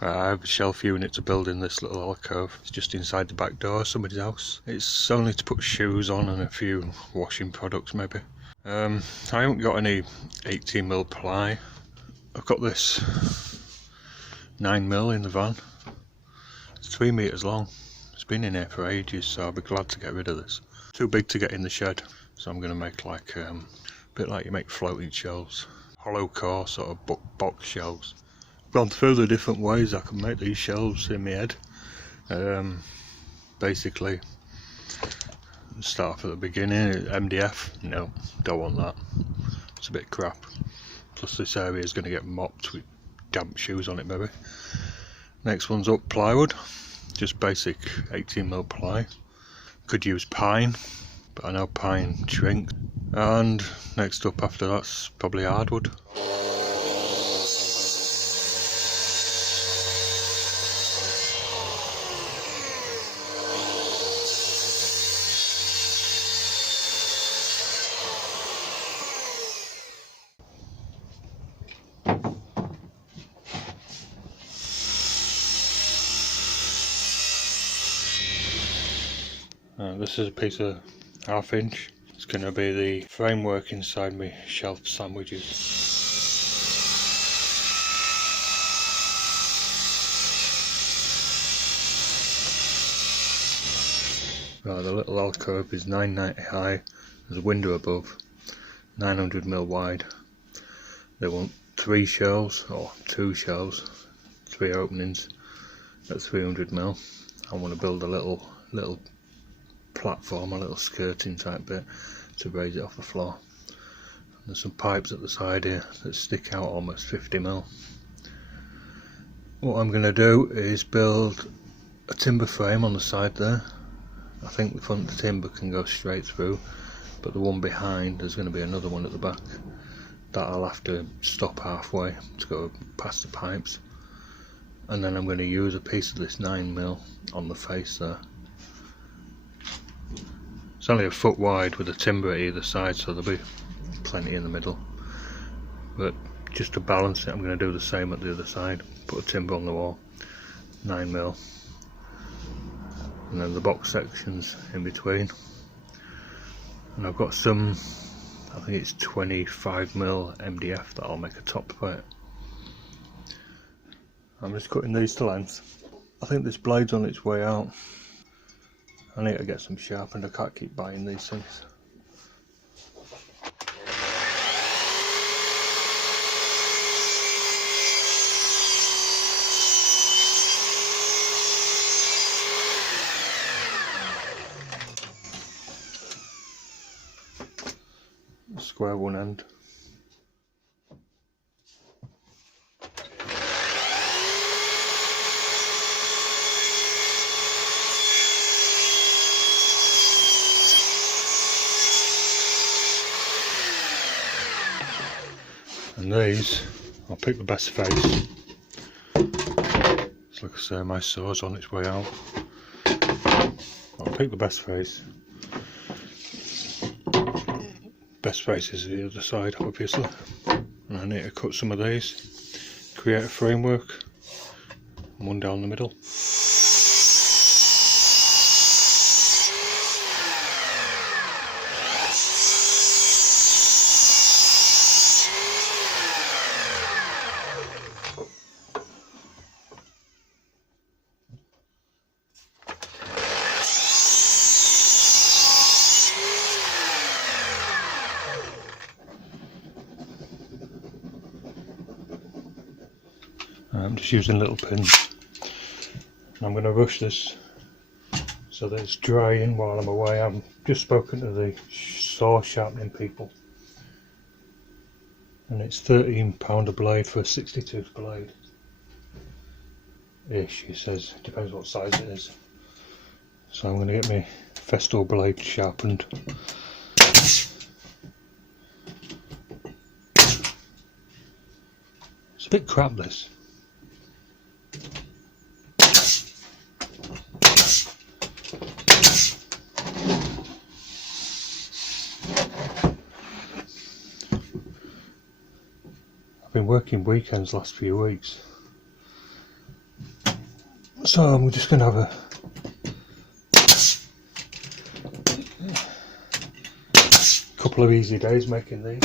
I have a shelf unit to build in this little alcove. It's just inside the back door of somebody's house. It's only to put shoes on and a few washing products maybe. I haven't got any 18mm ply. I've got this 9mm in the van. It's 3 meters long. It's been in here for ages, so I'll be glad to get rid of this. Too big to get in the shed, so I'm going to make like a bit like you make floating shelves. Hollow core sort of box shelves. I've gone through the different ways I can make these shelves in my head. Basically, start off at the beginning. MDF, no, don't want that. It's a bit crap. Plus this area is going to get mopped with damp shoes on it maybe. Next one's up, plywood. Just basic 18mm ply. Could use pine, but I know pine shrinks. And next up after that's probably hardwood. This is a piece of 1/2 inch. It's going to be the framework inside my shelf sandwiches. Right, the little alcove is 990 high. There's a window above, 900mm wide. They want 3 shelves or 2 shelves, 3 openings at 300mm. I want to build a little platform, a little skirting type bit to raise it off the floor. There's some pipes at the side here that stick out almost 50mm. What I'm going to do is build a timber frame on the side there. I think the front timber can go straight through, but the one behind, there's going to be another one at the back that I'll have to stop halfway to go past the pipes, and then I'm going to use a piece of this 9mm on the face there. It's only a foot wide with the timber at either side, so there'll be plenty in the middle. But just to balance it, I'm going to do the same at the other side. Put a timber on the wall, 9mm, and then the box sections in between. And I've got some, I think it's 25mm MDF that I'll make a top plate. I'm just cutting these to length. I think this blade's on its way out. I need to get some sharpened, I can't keep buying these things. Square one end. And these, I'll pick the best face. It's like I say, my saw's on its way out. I'll pick the best face. Best face is the other side, obviously. And I need to cut some of these, create a framework, and one down the middle. I'm just using little pins. I'm going to rush this so that it's drying while I'm away. I've just spoken to the saw sharpening people, and it's £13 a blade for a 60-tooth blade. Ish, he says, depends what size it is. So I'm going to get my Festool blade sharpened. It's a bit crap, this. I've been working weekends last few weeks. So we're just going to have a couple of easy days making these.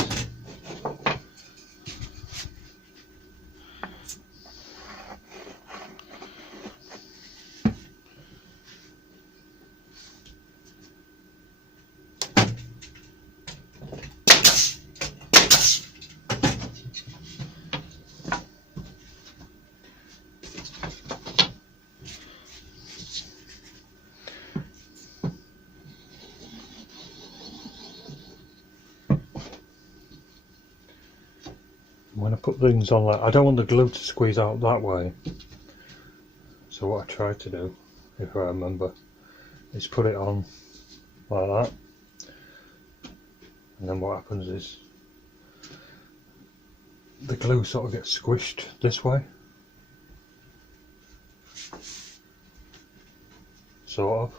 When I put things on, like, I don't want the glue to squeeze out that way, so what I try to do, if I remember, is put it on like that, and then what happens is the glue sort of gets squished this way, sort of.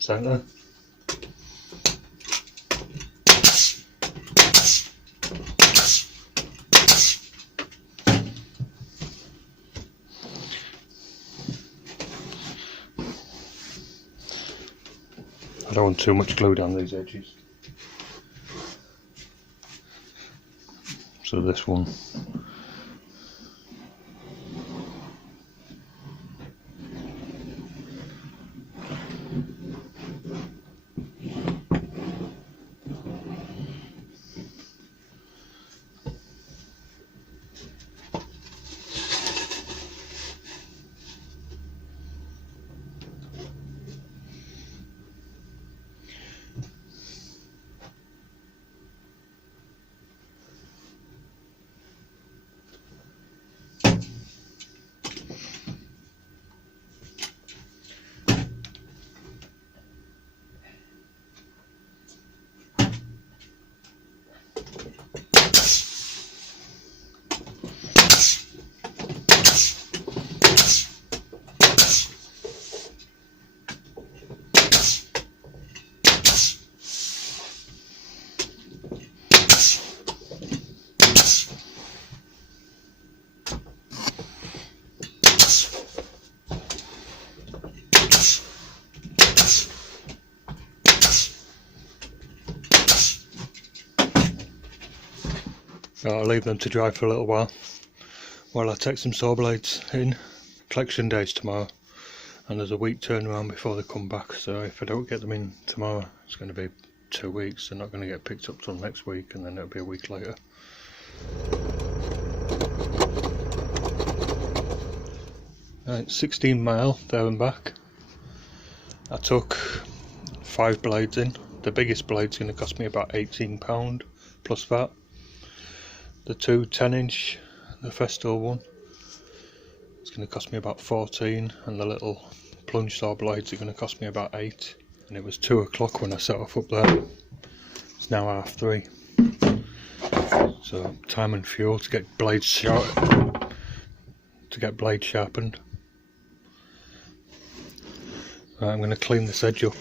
Centre. I don't want too much glue down these edges. So this one. I'll leave them to dry for a little while I take some saw blades in. Collection day's tomorrow, and there's a week turnaround before they come back, so if I don't get them in tomorrow, it's going to be 2 weeks. They're not going to get picked up till next week, and then it'll be a week later. Right, 16 mile there and back. I took 5 blades in. The biggest blade's going to cost me about £18 plus VAT. The 2 10-inch, the Festool one, it's going to cost me about 14, and the little plunge saw blades are going to cost me about 8. And it was 2 o'clock when I set off up there. It's now 3:30. So time and fuel to get blades sharpened. Right, I'm going to clean this edge up.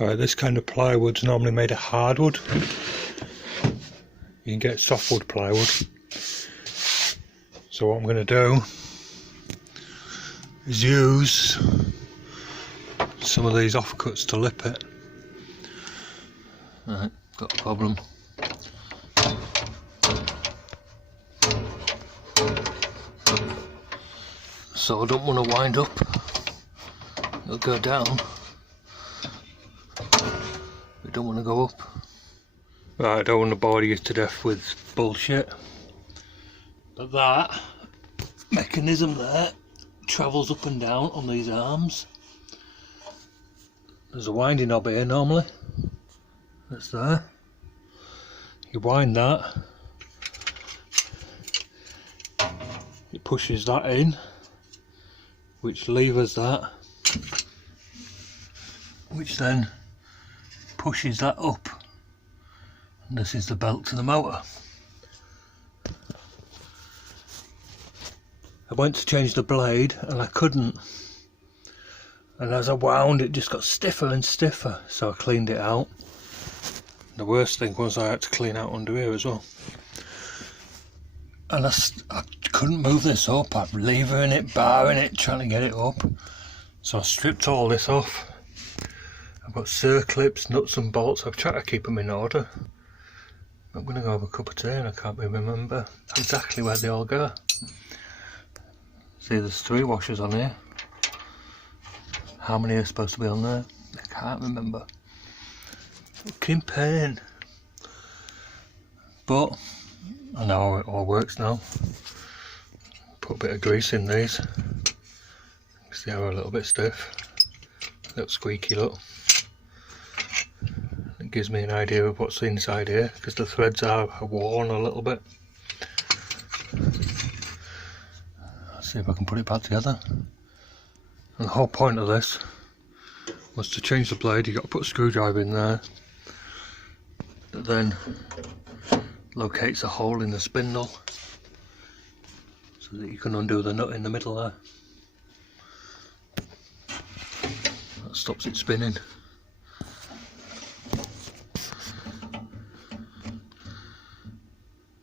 Alright, this kind of plywood's normally made of hardwood. You can get softwood plywood. So what I'm going to do is use some of these offcuts to lip it. Right, got a problem. So I don't want to wind up, it'll go down. We don't want to go up. Right, I don't want to bore you to death with bullshit, but that mechanism there travels up and down on these arms. There's a winding knob here normally. That's there. You wind that. It pushes that in, which levers that, which then pushes that up. And this is the belt to the motor. I went to change the blade and I couldn't. And as I wound, it just got stiffer and stiffer, so I cleaned it out. The worst thing was I had to clean out under here as well. And I couldn't move this up. I'm levering it, barring it, trying to get it up. So I stripped all this off. I've got circlips, nuts and bolts. I've tried to keep them in order. I'm going to go have a cup of tea and I can't remember exactly where they all go. See, there's 3 washers on here. How many are supposed to be on there? I can't remember. Fucking pain. But I know how it all works now. Put a bit of grease in these. See how they're a little bit stiff. A little squeaky look. It gives me an idea of what's inside here, because the threads are worn a little bit. Let's see if I can put it back together. And the whole point of this was to change the blade. You got to put a screwdriver in there that then locates a hole in the spindle so that you can undo the nut in the middle there. That stops it spinning.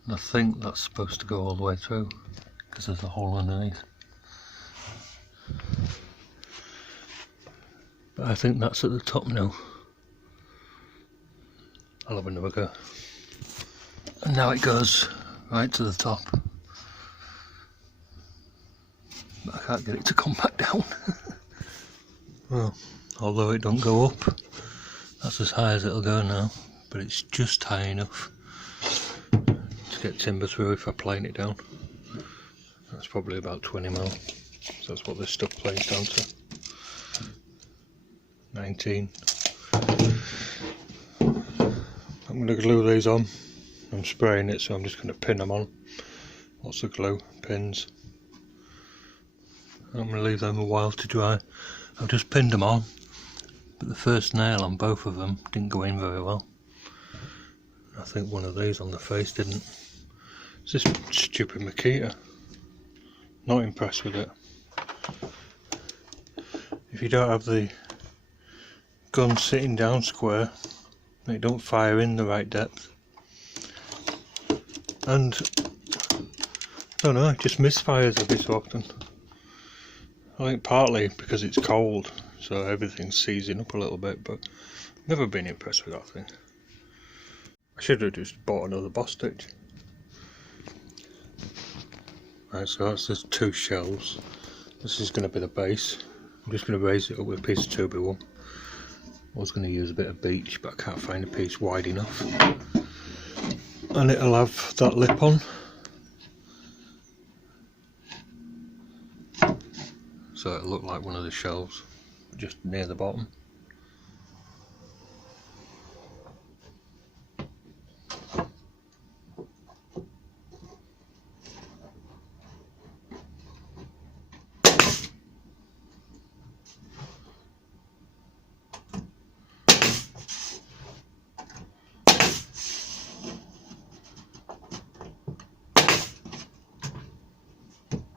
And I think that's supposed to go all the way through because there's a hole underneath. But I think that's at the top now. I'll have another go. And now it goes right to the top. But I can't get it to come back down. Well, although it don't go up, that's as high as it'll go now. But it's just high enough to get timber through if I plane it down. That's probably about 20mm. So that's what this stuff planes down to. 19. I'm going to glue these on. I'm spraying it, so I'm just going to pin them on. Lots of glue, pins. I'm going to leave them a while to dry. I've just pinned them on, but the first nail on both of them didn't go in very well. I think one of these on the face didn't. It's this stupid Makita. Not impressed with it. If you don't have the gun sitting down square, it don't fire in the right depth. And I don't know, it just misfires every so often. I think partly because it's cold, so everything's seizing up a little bit, but never been impressed with that thing. I should have just bought another boss stitch. Right, so that's just 2 shelves. This is going to be the base. I'm just going to raise it up with a piece of 2x1. I was going to use a bit of Beech, but I can't find a piece wide enough. And it'll have that lip on. So it'll look like one of the shelves, just near the bottom.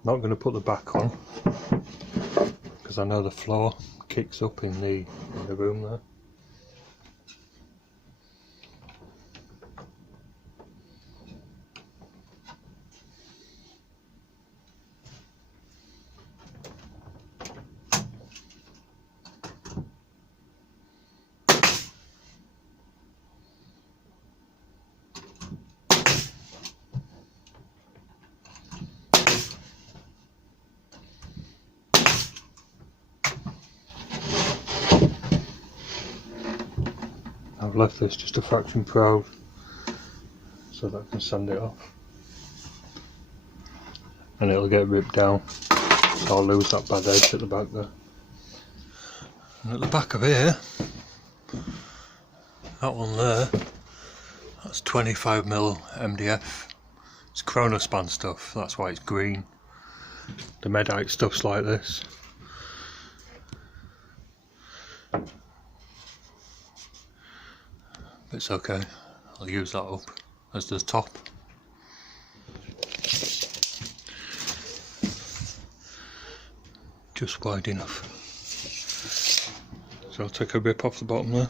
Not going to put the back on because I know the floor kicks up in the room there. I've left this just a fraction proud so that I can sand it off, and it'll get ripped down, so I'll lose that bad edge at the back there. And at the back of here That one there, that's 25mm MDF. It's Chronospan stuff, that's why it's green. The Medite stuff's like this. It's okay, I'll use that up as the top. Just wide enough. So I'll take a rip off the bottom there.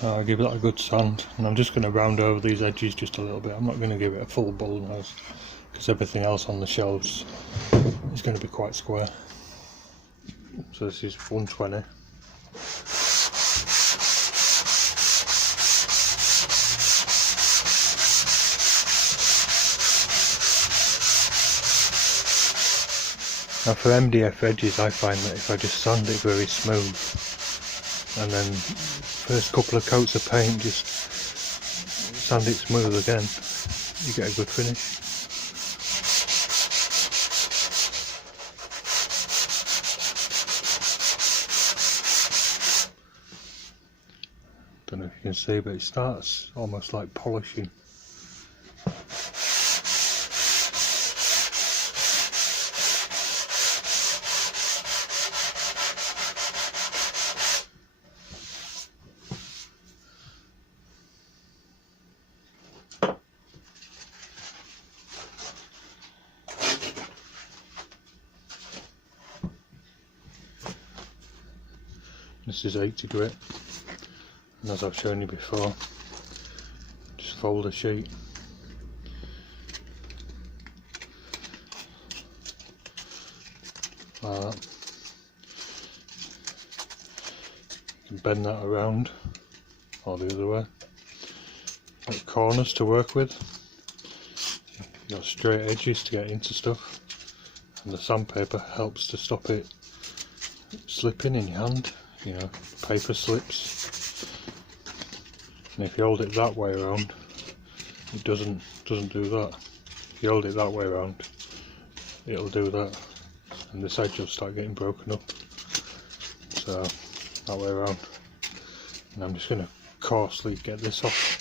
I'll give that a good sand, and I'm just going to round over these edges just a little bit. I'm not going to give it a full bullnose because everything else on the shelves is going to be quite square. So this is 120. Now for MDF edges, I find that if I just sand it very smooth and then first couple of coats of paint just sand it smooth again, you get a good finish. Don't know if you can see, but it starts almost like polishing. This is 80 grit, and as I've shown you before, just fold a sheet. Like that. You can bend that around, or the other way. Got corners to work with. You've got straight edges to get into stuff, and the sandpaper helps to stop it slipping in your hand. You know, paper slips, and if you hold it that way around, it doesn't do that. If you hold it that way around, it'll do that, and this edge will start getting broken up. So that way around, and I'm just going to coarsely get this off.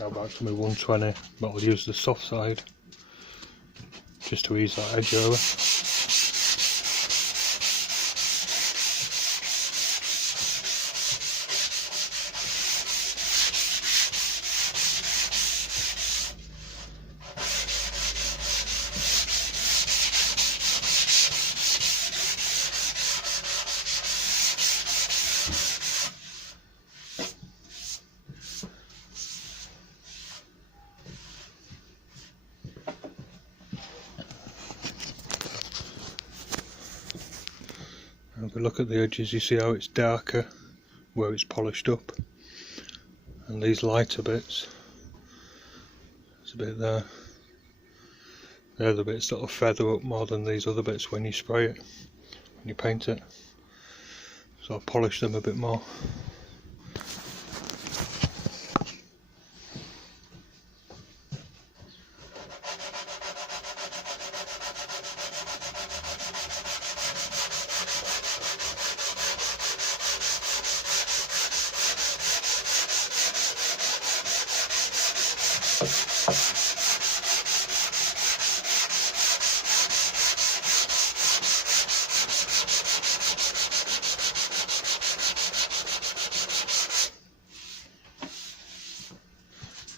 Now back to my 120, but I'll use the soft side just to ease that edge over. If we look at the edges, you see how it's darker where it's polished up, and these lighter bits, there's a bit there, they're the bits that will feather up more than these other bits when you spray it, when you paint it, so I'll polish them a bit more.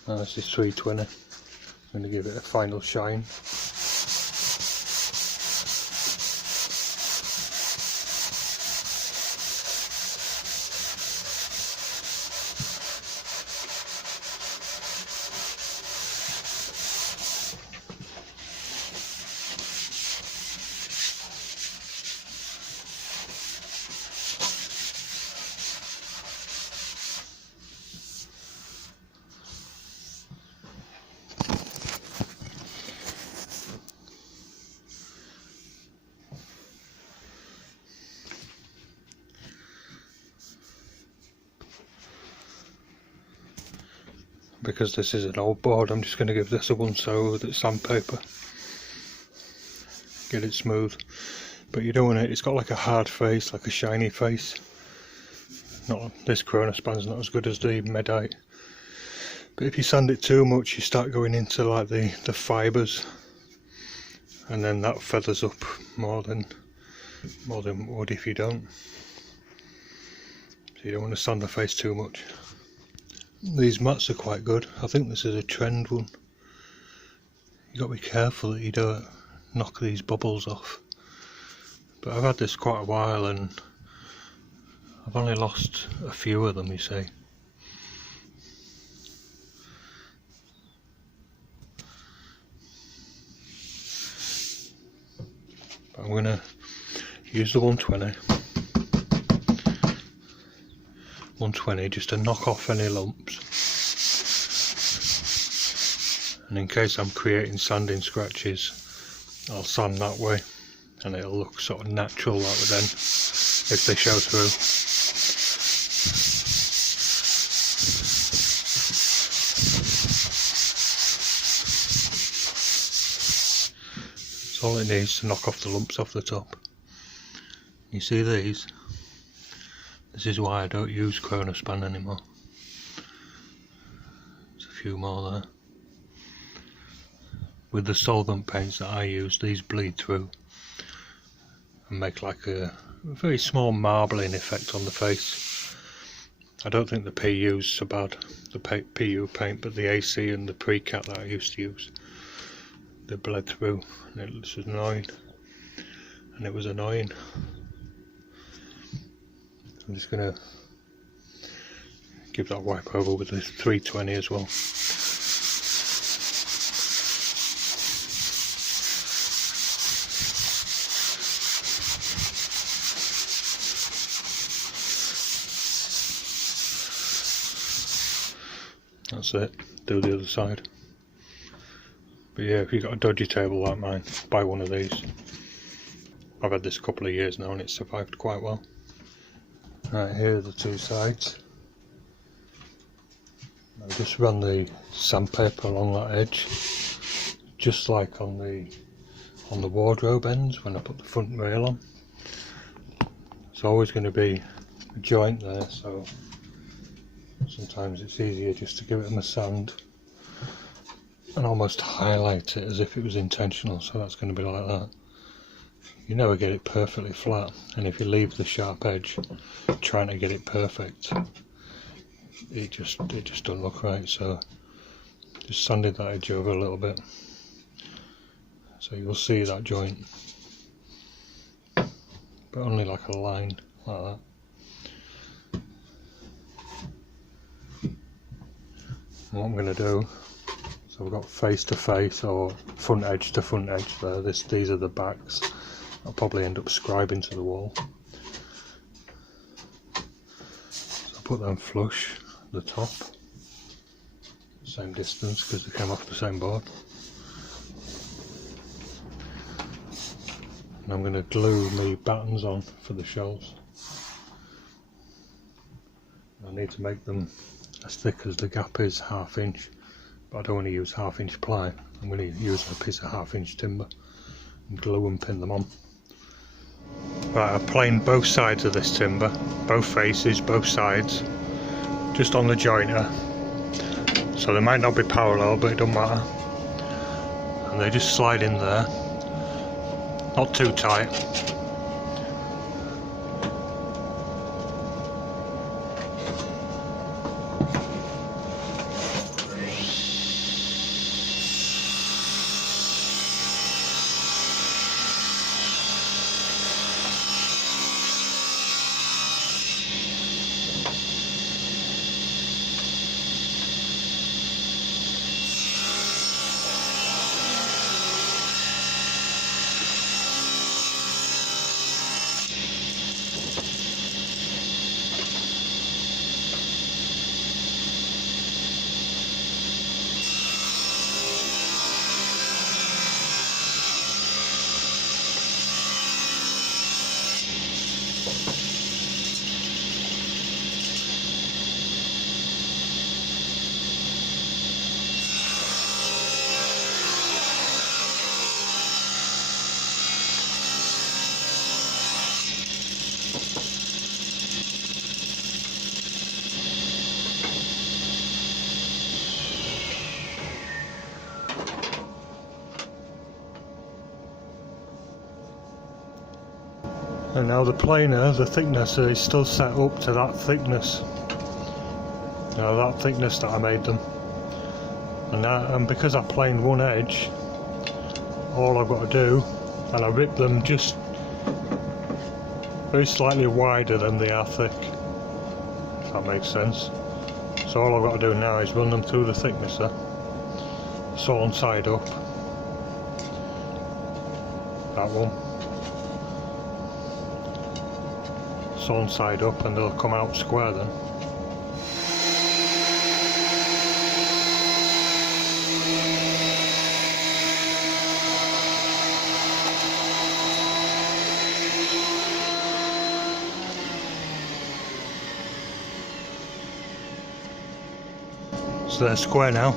Now this is 320, I'm going to give it a final shine. because this is an old board, I'm just going to give this a once over with sandpaper, get it smooth. But you don't want it, it's got like a hard face, like a shiny face. Not this Chronospan's not as good as the Medite, but if you sand it too much you start going into like the fibres, and then that feathers up more than wood if you don't. So you don't want to sand the face too much. These mats are quite good. I think this is a trend one. You got to be careful that you don't knock these bubbles off. But I've had this quite a while and I've only lost a few of them, you see. But I'm going to use the 120 just to knock off any lumps, and in case I'm creating sanding scratches I'll sand that way and it'll look sort of natural like then if they show through. That's all it needs to knock off the lumps off the top. You see these? This is why I don't use Chronospan anymore. There's a few more there. With the solvent paints that I use, these bleed through and make like a very small marbling effect on the face. I don't think the PU's so bad, the PU paint, but the AC and the pre-cat that I used to use, they bled through and it was annoying. I'm just going to give that a wipe over with the 320 as well. That's it, do the other side. But yeah, if you've got a dodgy table like mine, buy one of these. I've had this a couple of years now and it's survived quite well. Right, here are the two sides. I just run the sandpaper along that edge, just like on the wardrobe ends when I put the front rail on. There's always going to be a joint there, so sometimes it's easier just to give it a sand and almost highlight it as if it was intentional, so that's going to be like that. You never get it perfectly flat, and if you leave the sharp edge trying to get it perfect, it just doesn't look right. So just sanded that edge over a little bit so you'll see that joint, but only like a line like that. And what I'm going to do, so we've got face to face or front edge to front edge there. These are the backs. I'll probably end up scribing to the wall. So I'll put them flush at the top, same distance because they came off the same board. And I'm going to glue my battens on for the shelves. I need to make them as thick as the gap is, 1/2 inch, but I don't want to use 1/2 inch ply. I'm going to use a piece of 1/2 inch timber and glue and pin them on. Right, I've planed both sides of this timber, both faces, both sides, just on the jointer, so they might not be parallel, but it doesn't matter, and they just slide in there, not too tight. And now the planer, the thickness is still set up to that thickness. Now that thickness that I made them. And because I planed one edge, all I've got to do, and I ripped them just very slightly wider than they are thick, if that makes sense. So all I've got to do now is run them through the thicknesser, saw one side up, that one, saw one side up, and they'll come out square then. So they're square now.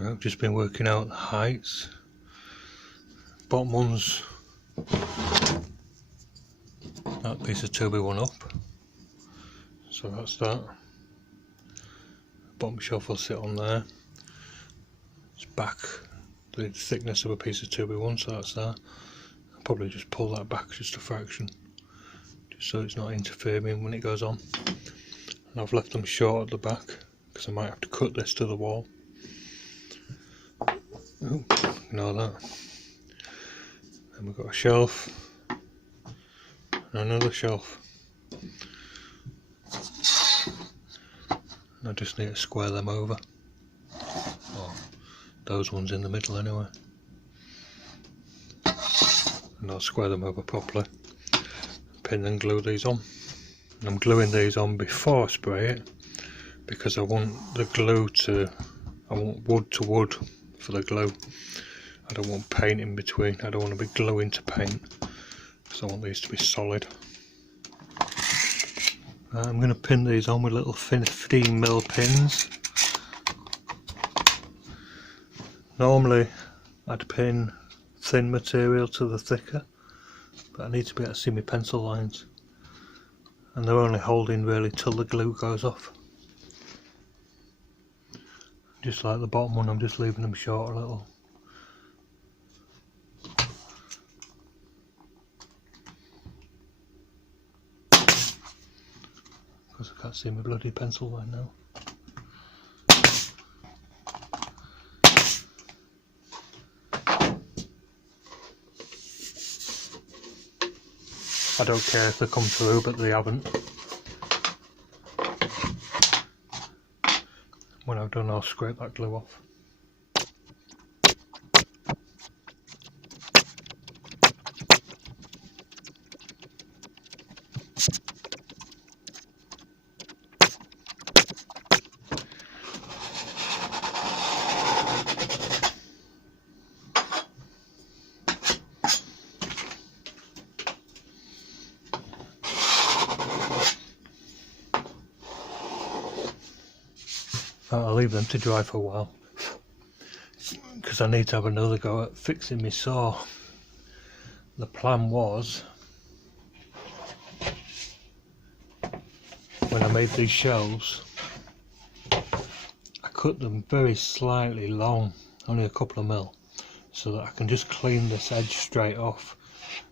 I've just been working out the heights. Bottom one's that piece of 2x1 up, so that's that. Bottom shelf will sit on there. It's back the thickness of a piece of 2x1, so that's that. I'll probably just pull that back just a fraction, just so it's not interfering when it goes on. And I've left them short at the back because I might have to cut this to the wall. Oh, ignore that. Then we've got a shelf and another shelf. And I just need to square them over. Oh, those ones in the middle anyway. And I'll square them over properly. Pin and glue these on. And I'm gluing these on before I spray it, because I want the glue to, I want wood to wood for the glue. I don't want paint in between. I don't want to be gluing to paint, because I want these to be solid. I'm going to pin these on with little 15mm pins. Normally I'd pin thin material to the thicker, but I need to be able to see my pencil lines, and they're only holding really till the glue goes off. Just like the bottom one, I'm just leaving them short a little. Because I can't see my bloody pencil line now. I don't care if they come through, but they haven't. When I've done, I'll scrape that glue off. I'll leave them to dry for a while, because I need to have another go at fixing my saw. The plan was, when I made these shelves, I cut them very slightly long, only a couple of mil, so that I can just clean this edge straight off.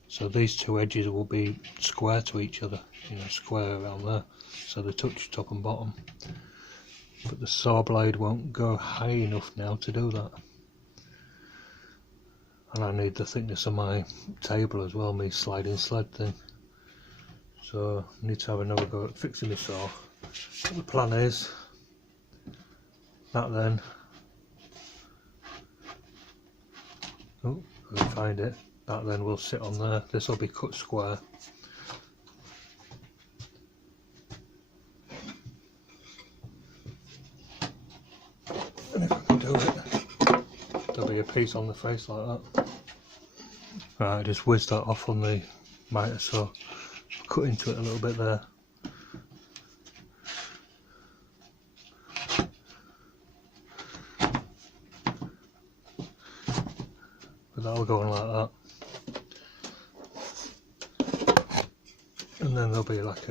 So these two edges will be square to each other, you know, square around there, so they touch top and bottom. But the saw blade won't go high enough now to do that. And I need the thickness of my table as well, my sliding sled thing. So I need to have another go at fixing my saw. But the plan is that then, oh, I can find it, that then will sit on there. This will be cut square. And if I can do it, there'll be a piece on the face like that. Right, I just whizzed that off on the miter saw, cut into it a little bit there. But that'll go on like that. And then there'll be like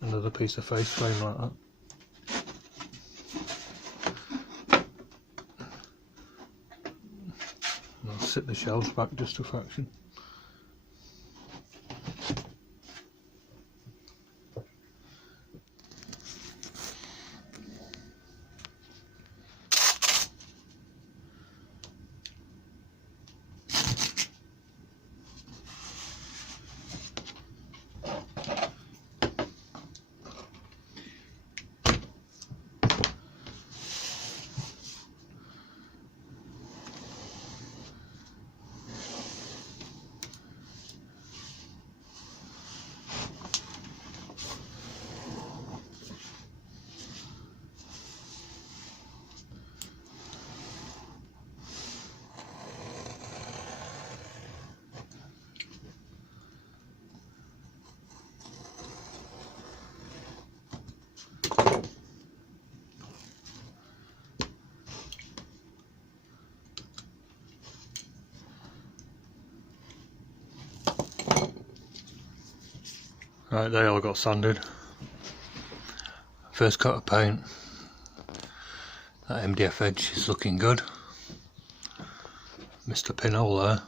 another piece of face frame like that. Sit the shelves back just a fraction. Right, they all got sanded. First coat of paint. That MDF edge is looking good. Missed a pinhole there.